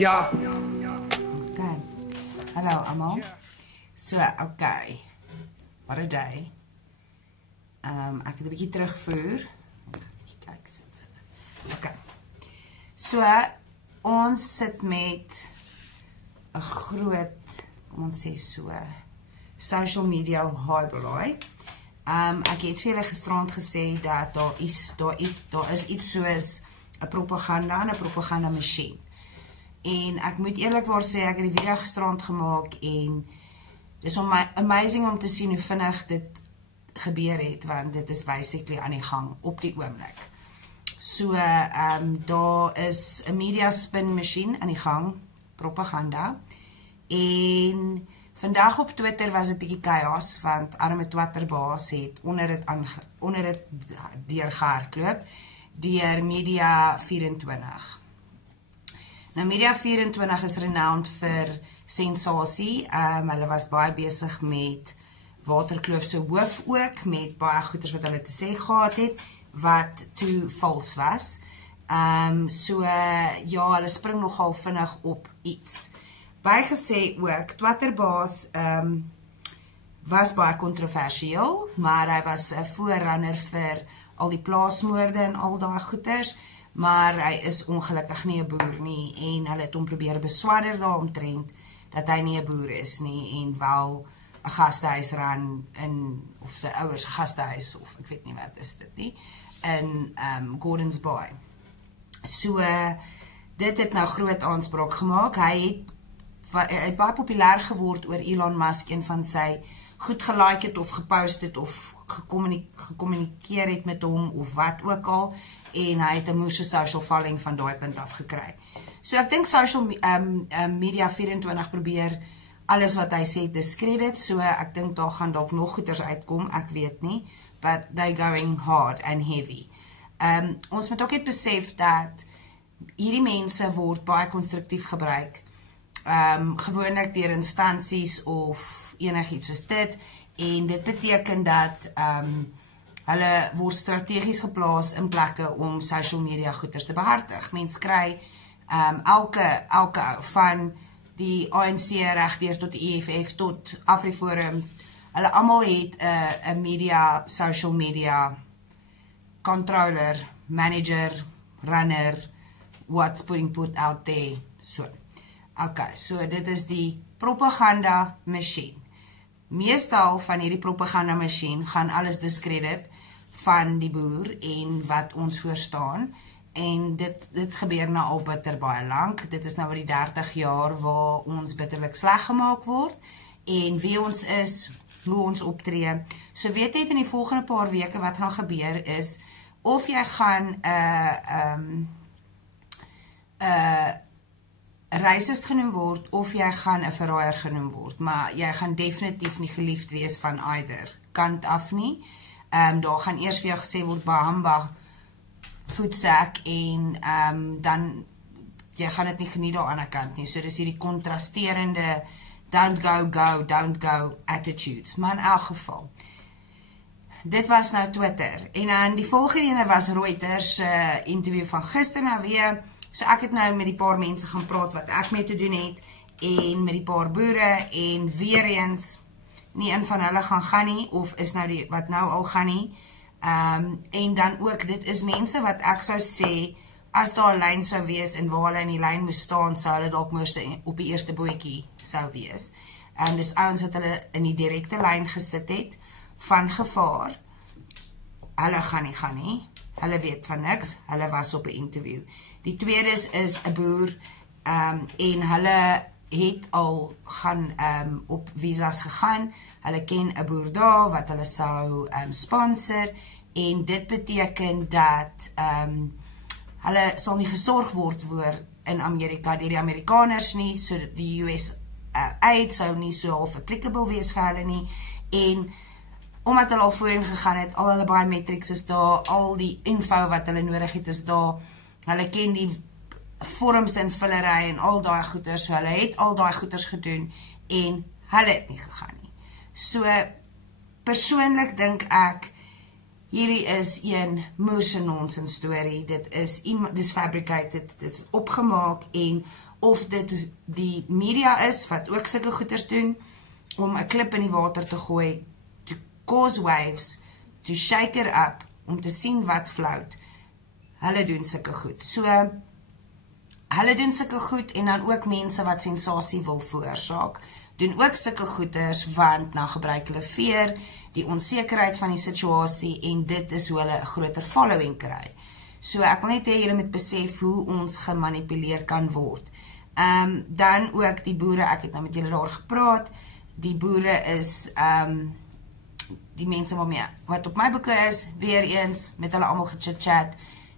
Ja. Okay. Hallo almal. So, okay. What a day. Ek het 'n bietjie terugvoer. Kyk, sit. Okay. So, ons sit met 'n groot, kom ons sê so, social media hybelaai. Ek het vir julle gisterand gesê dat daar is iets soos 'n propaganda en 'n propaganda masjien. En ek moet eerlikwaar sê, ek het die video gisterand gemaak en dis amazing om te sien hoe vinnig dit gebeur het, want dit is basically aan die gang op die oomblik. So, daar is 'n media spin masjien aan die gang, propaganda, en vandag op Twitter was dit bietjie chaos, want arme Twitterbaas het onder dit deurgehardloop deur Media 24. Nou Media 24 is renowned vir sensasie. Hulle was baie besig met Waterkloof se hoof ook, met baie goeders wat hulle te sê gehad het, wat toe vals was. So ja, hulle spring nogal vinnig op iets. Bygesê ook, Twitterbaas was baie kontroversieel, maar hy was 'n voorrunner vir al die plaasmoorde en al daai goeders, maar hy is ongelukkig nie 'n boer nie, en hulle het hom probeer beswadder daaromtrent dat hy nie 'n boer is nie, en wel 'n gastehuis ran in, of sy ouers gastehuis, of ek weet nie wat is dit nie, in Gordons Bay. So, dit het nou groot aanspraak gemaak. Hy het baie populêr geword oor Elon Musk, en van sy goed gelike het of gepost het of gekommunikeer het met hom of wat ook al, en hy het 'n moerse social following van daai punt af gekry. So ek dink social media 24 probeer alles wat hy sê discredit, so ek dink daar gaan dalk nog goeders uitkom, ek weet nie, but they going hard and heavy. Ons moet ook net besef dat hierdie mense word baie konstruktief gebruik, gewoonlik deur instansies of enigiets soos dit, en dit beteken dat hulle word strategies geplaas in plekke om social media goeders te behartig. Mens kry elke van die ANC regdeur tot die EFF tot AfriForum, hulle almal het 'n social media controller, manager, runner, what's being put out there. So, okay, so dit is die propaganda machine. Meestal van hierdie propaganda machine gaan alles discredit van die boer en wat ons voorstaan, en dit gebeur nou al bitter baie lank. Dit is nou oor die 30 jaar waar ons bitterlik sleg gemaak word, en wie ons is, hoe ons optree. So weet net in die volgende paar weke wat gaan gebeur is, of jy gaan racist genoem word, of jy gaan 'n verraaier genoem word, maar jy gaan definitief nie geliefd wees van either kant af nie. Daar gaan eers vir jou gesê word, bahamba, voetsak, en dan, jy gaan dit nie geniet daar aan die kant nie, so dis hierdie kontrasterende, don't go attitudes, maar in elk geval. Dit was nou Twitter, en dan die volgende ene was Reuters interview van gister nou weer. So ek het nou met die paar mense gaan praat wat ek mee te doen het, en met die paar boere, en weer eens, nie een van hulle gaan nie, of is nou die wat nou al gaan nie, en dan ook, dit is mense wat ek sou sê, as daar 'n lyn sou wees, en waar hulle in die lyn moes staan, sou hulle dalk moes op die eerste bootjie sou wees. Dis ouens wat hulle in die direkte lyn gesit het, van gevaar, hulle gaan nie, hulle weet van niks, hulle was op 'n interview. Die tweede is 'n boer, en hulle het al gaan op visas gegaan, hulle ken 'n boer daar, wat hulle sou sponsor, en dit beteken dat hulle sal nie gesorg word in Amerika, deur die Amerikaners nie, so die US aid sou nie so half applicable wees vir hulle nie, en omdat hulle al voorheen gegaan het, al hulle biometrics is daar, al die info wat hulle nodig het is daar, hulle ken die vorms en vullery en al daai goeders, so hulle het al daai goeders gedoen, en hulle het nie gegaan nie. So, persoonlik dink ek, hierdie is een moerse nonsens storie, dit is fabricated, dit is opgemaak, en of dit die media is, wat ook sulke goeders doen, om 'n klip in die water te gooi, to cause waves, to shake it up, om te sien wat float, hulle doen sulke goed. So, hulle doen sulke goed, en dan ook mense wat sensasie wil veroorsaak, doen ook sulke goeders, want dan gebruik hulle fear, die onsekerheid van die situasie, en dit is hoe hulle 'n groter following kry. So ek wil net hê julle moet besef hoe ons gemanipuleer kan word. Dan ook die boere, ek het nou met julle daar gepraat, die boere is die mense wat op my boeke is, weer eens, met hulle almal gechit-chat,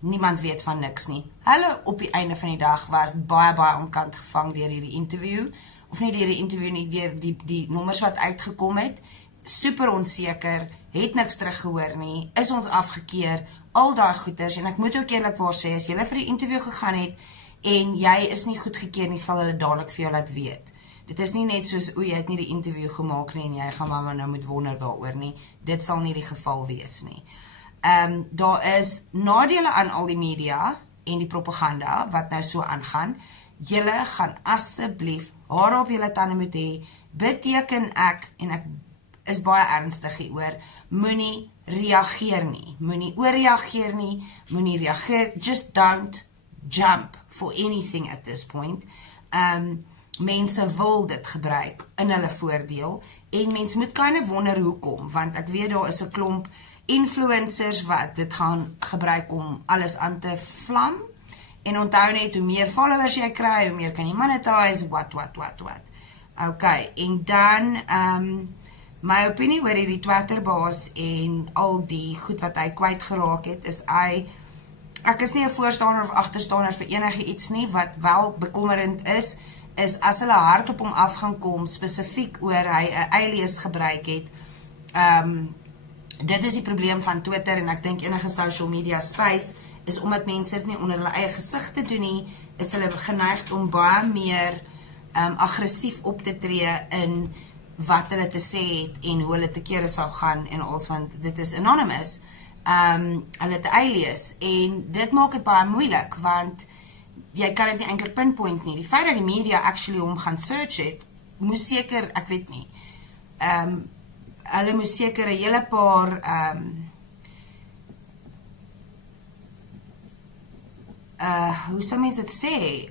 niemand weet van niks nie. Hulle op die einde van die dag was baie omkant gevang deur hierdie interview, of nie deur die interview nie, deur die nommers wat uitgekom het, super onseker, het niks teruggehoor nie, is ons afgekeer, al daai goeders, en ek moet ook eerlikwaar sê, as jy vir die interview gegaan het, en jy is nie goedgekeer nie, sal hulle dadelik vir jou laat weet. Dit is nie net soos, jy het nie die interview gemaak nie, en jy gaan maar nou moet wonder daaroor nie, dit sal nie die geval wees nie. Daar is nadele aan al die media, en die propaganda, wat nou so aangaan, julle gaan asseblief, haar op julle tande moet hê, beteken ek, en ek is baie ernstig hieroor, moenie reageer nie, moenie oorreageer nie, moenie reageer, just don't jump for anything at this point. Mense wil dit gebruik in hulle voordeel, en mense moet kind of wonder hoekom, want ek weet daar is 'n klomp influencers wat dit gaan gebruik om alles aan te vlam, en onthou net, hoe meer followers jy kry, hoe meer kan jy monetize, what. Ok, en dan, my opinie oor die Twitterbaas en al die goed wat hy kwyt geraak het, is ek is nie 'n voorstander of agterstander vir enige iets nie, wat wel bekommerend is as hulle hard op hom af gaan kom, spesifiek oor hy 'n alias gebruik het. Dit is die probleem van Twitter, en ek dink enige social media space, is omdat mense dit nie onder hulle eie gesigte doen nie, is hulle geneigd om baie meer aggressief op te tree in wat hulle te sê het, en hoe hulle te kere sal gaan, en alles, want dit is anonymous, hulle te alias, en dit maak het baie moeilik, want jy kan dit nie eintlik pinpoint nie, die feit dat die media actually om gaan search het, moes seker, ek weet nie, hulle moes seker 'n hele paar hoe sou mens dit sê,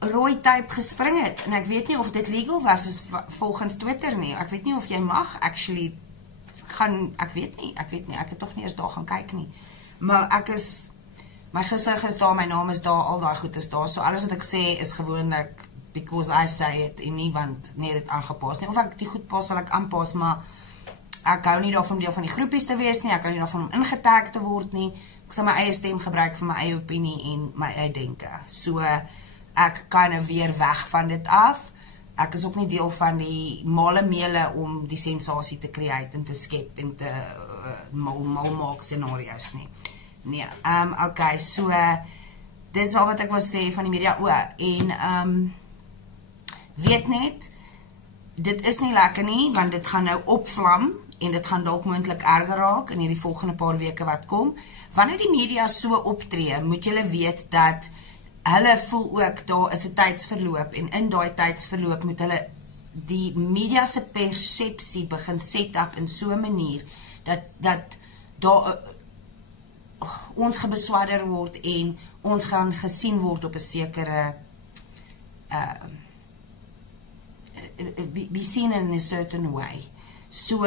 rooi tape gespring het, en ek weet nie of dit legal was volgens Twitter nie, ek weet nie of jy mag actually gaan, ek weet nie, ek het toch nie eens daar gaan kyk nie, maar my gesig is daar, my naam is daar, al die goed is daar, so alles wat ek sê is gewoonlik because I say it, en nie want nie dit aangepas nie, of ek die goed pas sal ek aanpas, maar ek hou nie daarvan deel van die groepies te wees nie, ek hou nie daarvan om ingetag te word nie, ek sal my eie stem gebruik vir my eie opinie en my eie denke, so ek kan weer weg van dit af, ek is ook nie deel van die male mele om die sensasie te create en te skep en te mal maak scenario's nie. Nee, ok, so dit is al wat ek wil sê van die media en weet net, dit is nie lekker nie, want dit gaan nou opvlam en dit gaan dalk moontlik erger raak in hierdie volgende paar weke wat kom. Wanneer die media so optree, moet julle weet dat hulle voel ook, daar is 'n tydsverloop, en in daai tydsverloop moet hulle die media se persepsie begin set up in so 'n manier, dat daar ons gebeswadder word, en ons gaan gesien word op 'n sekere be seen in a certain way. So,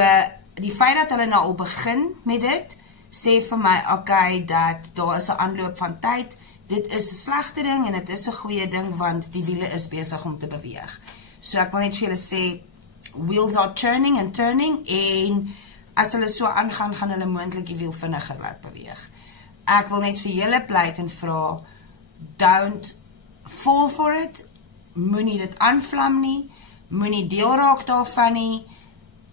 die feit dat hulle nou al begin met dit, sê vir my, ok, dat daar is 'n aanloop van tyd, dit is 'n slegte ding, en dit is 'n goeie ding, want die wiele is besig om te beweeg. So, ek wil net vir julle sê, wheels are turning and turning, en as hulle so aangaan, gaan hulle moontlik die wiel vinniger laat beweeg. Ek wil net vir julle pleit en vra, don't fall for it, moenie dit aanvlam nie, moenie deel raak daarvan nie,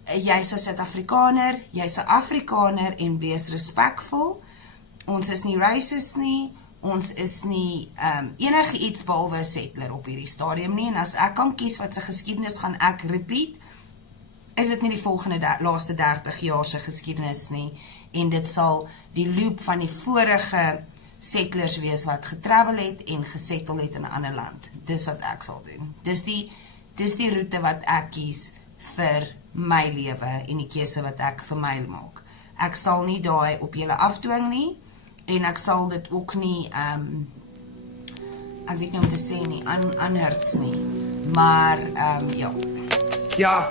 jy's 'n Suid-Afrikaner, jy's 'n Afrikaner, en wees respectful, ons is nie racist nie, ons is nie enige iets behalwe 'n settler op hierdie stadium nie, en as ek kan kies wat se geskiedenis gaan ek repeat, is dit nie die volgende laaste 30 jaar se geskiedenis nie, en dit sal die loop van die vorige settlers wees wat getravel het en gesettle het in 'n ander land. Dis wat ek sal doen. Dis die roete wat ek kies vir my lewe en die keuse wat ek vir my maak. Ek sal nie daai op julle afdwing nie, en ek sal dit ook nie, ek weet nie om te sê nie, aanhurts nie, maar, ja. Ja.